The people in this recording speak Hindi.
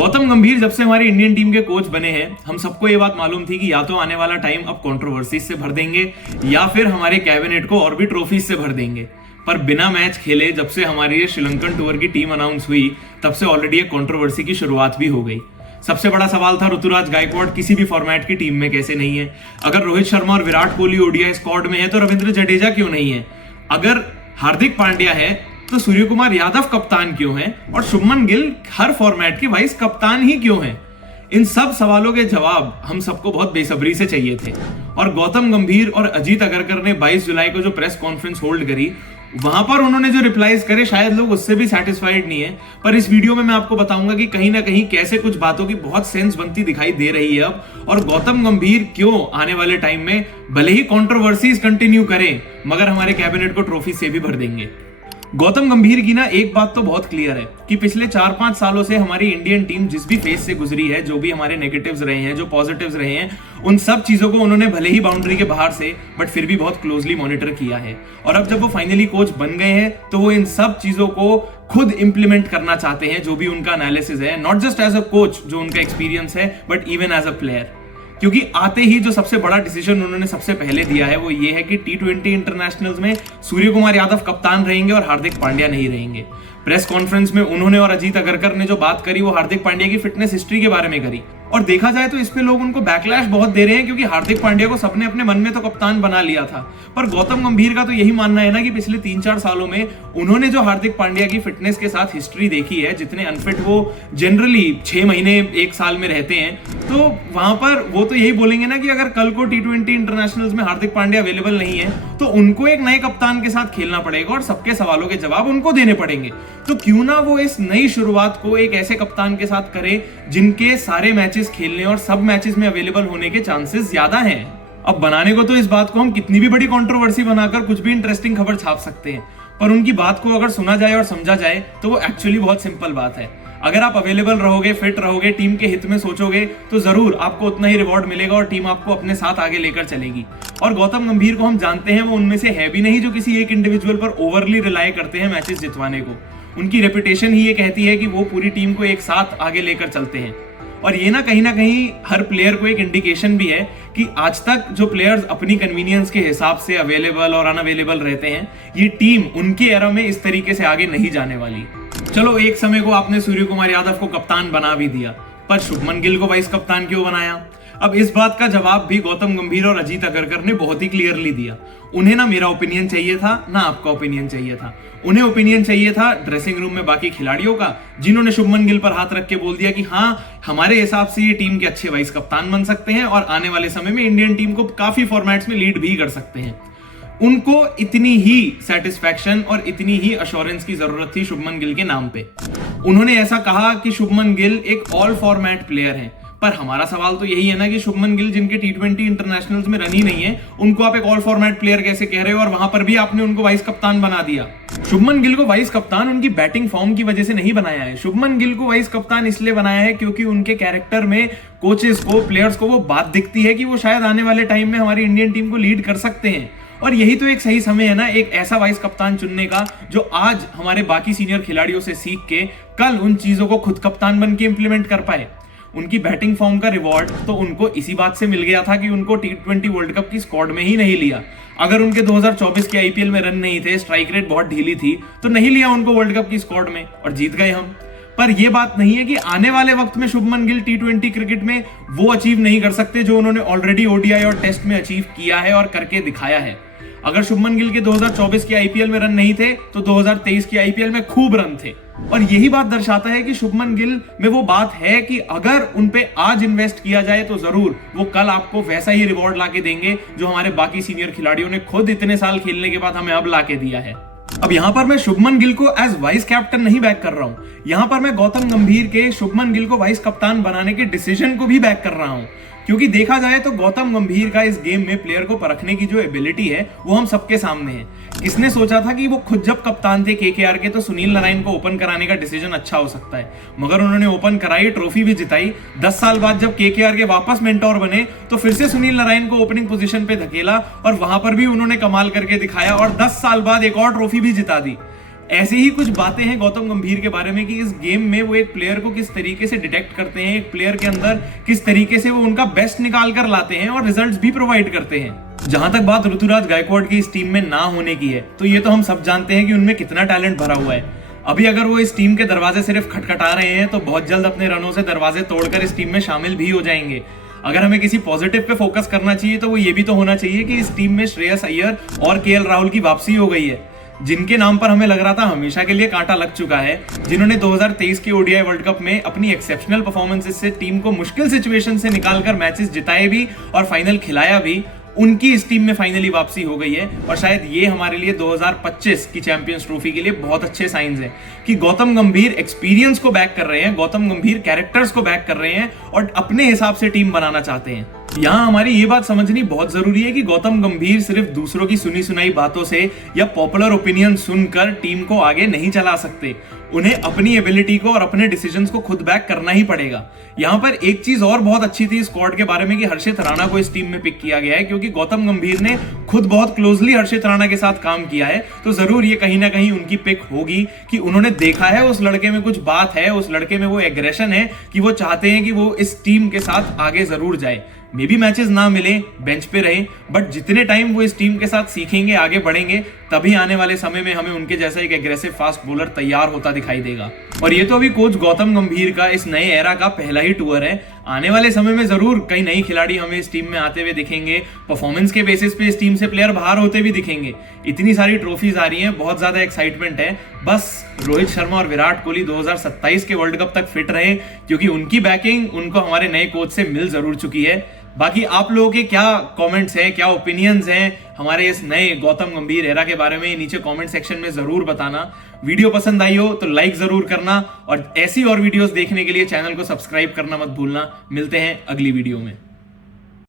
गौतम गंभीर जब से हमारी इंडियन टीम के कोच बने हैं, हम सबको ये बात मालूम थी कि या तो आने वाला टाइम अब कंट्रोवर्सीज से भर देंगे या फिर हमारे कैबिनेट को और भी ट्रॉफीज से भर देंगे। पर बिना मैच खेले जब से हमारी ये श्रीलंकन टूर की टीम अनाउंस हुई, तब से ऑलरेडी एक कंट्रोवर्सी की शुरुआत भी हो गई। सबसे बड़ा सवाल था ऋतुराज गायकवाड़ किसी भी फॉर्मेट की टीम में कैसे नहीं है। अगर रोहित शर्मा और विराट कोहली ओडीआई स्क्वाड में है तो रविंद्र जडेजा क्यों नहीं है। अगर हार्दिक पांड्या है तो सूर्य कुमार यादव कप्तान क्यों है और शुभमन गिल हर फॉर्मेट के वाइस कप्तान ही क्यों है। इन सब सवालों के जवाब हम सबको बहुत बेसब्री से चाहिए थे। और गौतम गंभीर और अजीत अगरकर ने 22 जुलाई को जो प्रेस कॉन्फ्रेंस होल्ड करी, वहां पर उन्होंने जो रिप्लाईज करे शायद लोग उससे भी सेटिस्फाइड नहीं है। पर इस वीडियो में मैं आपको बताऊंगा कि कहीं ना कहीं कैसे कुछ बातों की बहुत सेंस बनती दिखाई दे रही है अब, और गौतम गंभीर क्यों आने वाले टाइम में भले ही कंट्रोवर्सीज कंटिन्यू करें मगर हमारे कैबिनेट को ट्रॉफी से भी भर देंगे। गौतम गंभीर की ना एक बात तो बहुत क्लियर है कि पिछले 4-5 सालों से हमारी इंडियन टीम जिस भी फेज से गुजरी है, जो भी हमारे नेगेटिव्स रहे हैं, जो पॉजिटिव्स रहे हैं, उन सब चीजों को उन्होंने भले ही बाउंड्री के बाहर से बट फिर भी बहुत क्लोजली मॉनिटर किया है। और अब जब वो फाइनली कोच बन गए हैं तो वो इन सब चीजों को खुद इंप्लीमेंट करना चाहते हैं, जो भी उनका एनालिसिस है, not just as a coach जो उनका एक्सपीरियंस है but even as a player. क्योंकि आते ही जो सबसे बड़ा डिसीजन उन्होंने सबसे पहले दिया है वो ये है कि T20 इंटरनेशनल्स में सूर्य कुमार यादव कप्तान रहेंगे और हार्दिक पांड्या नहीं रहेंगे। प्रेस कॉन्फ्रेंस में उन्होंने और अजीत अगरकर ने जो बात करी वो हार्दिक पांड्या की फिटनेस हिस्ट्री के बारे में करी। और देखा जाए तो इस पे लोग उनको बैकलैश बहुत दे रहे हैं क्योंकि हार्दिक पांड्या को सबने अपने मन में तो कप्तान बना लिया था। पर गौतम गंभीर का तो यही मानना है ना कि पिछले 3-4 सालों में उन्होंने जो हार्दिक पांड्या की फिटनेस के साथ हिस्ट्री देखी है, जितने अनफिट वो जनरली 6 महीने 1 साल में रहते हैं, तो वहां पर वो तो यही बोलेंगे ना कि अगर कल को T20 इंटरनेशनल्स में हार्दिक पांड्या अवेलेबल नहीं है तो उनको एक नए कप्तान के साथ खेलना पड़ेगा और सबके सवालों के जवाब उनको देने पड़ेंगे। तो क्यों ना वो इस नई शुरुआत को एक ऐसे कप्तान के साथ करे जिनके सारे मैचेस खेलने और सब मैचेस में अवेलेबल होने के चांसेस ज्यादा हैं। अब बनाने को तो इस बात को हम कितनी भी बड़ी कंट्रोवर्सी बनाकर कुछ भी इंटरेस्टिंग खबर छाप सकते हैं, पर उनकी बात को अगर सुना जाए और समझा जाए तो वो एक्चुअली बहुत सिंपल बात है। अगर आप अवेलेबल रहोगे, फिट रहोगे, टीम के हित में सोचोगे तो जरूर आपको उतना ही रिवॉर्ड मिलेगा और टीम आपको अपने साथ आगे लेकर चलेगी। और गौतम गंभीर को हम जानते हैं वो उनमें से है भी नहीं जो किसी एक इंडिविजुअल पर ओवरली रिलाई करते हैं मैचेस जितवाने को। उनकी रेपुटेशन ही ये कहती है कि वो पूरी टीम को एक साथ आगे लेकर चलते हैं। और ये ना कहीं हर प्लेयर को एक इंडिकेशन भी है कि आज तक जो प्लेयर्स अपनी कन्वीनियंस के हिसाब से अवेलेबल और अनअवेलेबल रहते हैं, ये टीम उनके एरा में इस तरीके से आगे नहीं जाने वाली। चलो एक समय को आपने सूर्य कुमार यादव को कप्तान बना भी दिया, पर शुभमन गिल को वाइस कप्तान क्यों बनाया? अब इस बात का जवाब भी गौतम गंभीर और अजीत अगरकर ने बहुत ही क्लियरली दिया। उन्हें ना मेरा ओपिनियन चाहिए था ना आपका ओपिनियन चाहिए था। उन्हें ओपिनियन चाहिए था ड्रेसिंग रूम में बाकी खिलाड़ियों का, जिन्होंने शुभमन गिल पर हाथ रख के बोल दिया कि हाँ, हमारे हिसाब से ये टीम के अच्छे वाइस कप्तान बन सकते हैं और आने वाले समय में इंडियन टीम को काफी फॉर्मेट्स में लीड भी कर सकते हैं। उनको इतनी ही सेटिस्फैक्शन और इतनी ही अश्योरेंस की जरूरत थी शुभमन गिल के नाम पे। उन्होंने ऐसा कहा कि शुभमन गिल एक ऑल फॉर्मेट प्लेयर है। पर हमारा सवाल तो यही है ना कि शुभमन गिल जिनके T20 इंटरनेशनल्स में रन ही नहीं है, उनको आप एक ऑल फॉर्मेट प्लेयर कैसे कह रहे हो? और वहां पर भी आपने उनको वाइस कप्तान बना दिया। शुभमन गिल को वाइस कप्तान उनकी बैटिंग फॉर्म की वजह से नहीं बनाया है। शुभमन गिल को वाइस कप्तान इसलिए बनाया है क्योंकि उनके कैरेक्टर में कोचेस को, प्लेयर्स को वो बात दिखती है कि वो शायद आने वाले टाइम में हमारी इंडियन टीम को लीड कर सकते हैं। और यही तो एक सही समय है ना एक ऐसा वाइस कप्तान चुनने का जो आज हमारे बाकी सीनियर खिलाड़ियों से सीख के कल उन चीजों को खुद कप्तान बन के इंप्लीमेंट कर पाए। उनकी बैटिंग फॉर्म का रिवॉर्ड तो उनको इसी बात से मिल गया था कि उनको T20 वर्ल्ड कप की स्क्वाड में ही नहीं लिया। अगर उनके 2024 के IPL में रन नहीं थे, स्ट्राइक रेट बहुत ढीली थी, तो नहीं लिया उनको वर्ल्ड कप की स्क्वाड में और जीत गए हम। पर यह बात नहीं है कि आने वाले वक्त में शुभमन गिल T20 क्रिकेट में वो अचीव नहीं कर सकते जो उन्होंने ऑलरेडी ODI और टेस्ट में अचीव किया है और करके दिखाया है। अगर शुभमन गिल के 2024 के IPL में रन नहीं थे तो 2023 के IPL में खूब रन थे। और यही बात दर्शाता है कि शुभमन गिल में वो बात है कि अगर उन पे आज इन्वेस्ट किया जाए तो जरूर वो कल आपको वैसा ही रिवॉर्ड लाके देंगे जो हमारे बाकी सीनियर खिलाड़ियों ने खुद इतने साल खेलने के बाद हमें अब लाके दिया है। अब यहां पर मैं शुभमन गिल को एज वाइस कैप्टन नहीं बैक कर रहा हूं, यहां पर मैं गौतम गंभीर के शुभमन गिल को वाइस कप्तान बनाने के डिसीजन को भी बैक कर रहा हूं। क्योंकि देखा जाए तो गौतम गंभीर का इस गेम में प्लेयर को परखने की जो एबिलिटी है वो हम सबके सामने है। किसने सोचा था कि वो खुद जब कप्तान थे KKR के तो सुनील नारायण को ओपन कराने का डिसीजन अच्छा हो सकता है, मगर उन्होंने ओपन कराई, ट्रॉफी भी जिताई। 10 साल बाद जब KKR के वापस मेंटोर बने तो फिर से सुनील नारायण को ओपनिंग पोजीशन पे धकेला और वहां पर भी उन्होंने कमाल करके दिखाया और 10 साल बाद एक और ट्रॉफी भी जिता दी। ऐसी ही कुछ बातें हैं गौतम गंभीर के बारे में कि इस गेम में वो एक प्लेयर को किस तरीके से डिटेक्ट करते हैं, एक प्लेयर के अंदर किस तरीके से वो उनका बेस्ट निकाल कर लाते हैं और रिजल्ट्स भी प्रोवाइड करते हैं। जहां तक बात ऋतुराज गायकवाड़ की इस टीम में ना होने की है, तो ये तो हम सब जानते हैं कि उनमें कितना टैलेंट भरा हुआ है। अभी अगर वो इस टीम के दरवाजे सिर्फ खटखटा रहे हैं तो बहुत जल्द अपने रनों से दरवाजे तोड़कर इस टीम में शामिल भी हो जाएंगे। अगर हमें किसी पॉजिटिव पे फोकस करना चाहिए तो वो ये भी तो होना चाहिए कि इस टीम में श्रेयस अय्यर और केएल राहुल की वापसी हो गई है, जिनके नाम पर हमें लग रहा था हमेशा के लिए कांटा लग चुका है, जिन्होंने 2023 के ओडीआई वर्ल्ड कप में अपनी एक्सेप्शनल परफॉर्मेंसेस से टीम को मुश्किल सिचुएशन से निकालकर मैचेस जिताए भी और फाइनल खिलाया भी। उनकी इस टीम में फाइनली वापसी हो गई है और शायद ये हमारे लिए 2025 की चैंपियंस ट्रॉफी के लिए बहुत अच्छे साइंस हैं कि गौतम गंभीर एक्सपीरियंस को बैक कर रहे हैं, गौतम गंभीर कैरेक्टर्स को बैक कर रहे हैं और अपने हिसाब से टीम बनाना चाहते हैं। यहाँ हमारी ये बात समझनी बहुत जरूरी है कि गौतम गंभीर सिर्फ दूसरों की सुनी सुनाई बातों से या पॉपुलर ओपिनियन सुनकर टीम को आगे नहीं चला सकते। उन्हें अपनी एबिलिटी को और अपने डिसीजंस को खुद बैक करना ही पड़ेगा। यहाँ पर एक चीज और बहुत अच्छी थी स्क्वाड के बारे में कि हर्षित राणा को इस टीम में पिक किया गया है, क्योंकि गौतम गंभीर ने खुद बहुत क्लोजली हर्षित राणा के साथ काम किया है, तो जरूर ये कहीं ना कहीं उनकी पिक होगी कि उन्होंने देखा है उस लड़के में कुछ बात है, उस लड़के में वो एग्रेशन है कि वो चाहते हैं कि वो इस टीम के साथ आगे जरूर जाए। मे बी मैचेस ना मिले, बेंच पे रहे, बट जितने टाइम वो इस टीम के साथ सीखेंगे, आगे बढ़ेंगे, तभी आने वाले समय में हमें उनके जैसा एक एग्रेसिव फास्ट बॉलर तैयार होता दिखाई देगा। और ये तो अभी कोच गौतम गंभीर का इस नए एरा का पहला ही टूर है। आने वाले समय में जरूर कई नई खिलाड़ी हमें इस टीम में आते हुए दिखेंगे, परफॉर्मेंस के बेसिस पे इस टीम से प्लेयर बाहर होते भी दिखेंगे। इतनी सारी ट्रॉफीज आ रही हैं, बहुत ज्यादा एक्साइटमेंट है। बस रोहित शर्मा और विराट कोहली 2027 के वर्ल्ड कप तक फिट रहे, क्योंकि उनकी बैकिंग उनको हमारे नए कोच से मिल जरूर चुकी है। बाकी आप लोगों के क्या कमेंट्स हैं, क्या ओपिनियंस हैं हमारे इस नए गौतम गंभीर एरा के बारे में, नीचे कमेंट सेक्शन में जरूर बताना। वीडियो पसंद आई हो तो लाइक जरूर करना और ऐसी और वीडियोस देखने के लिए चैनल को सब्सक्राइब करना मत भूलना। मिलते हैं अगली वीडियो में।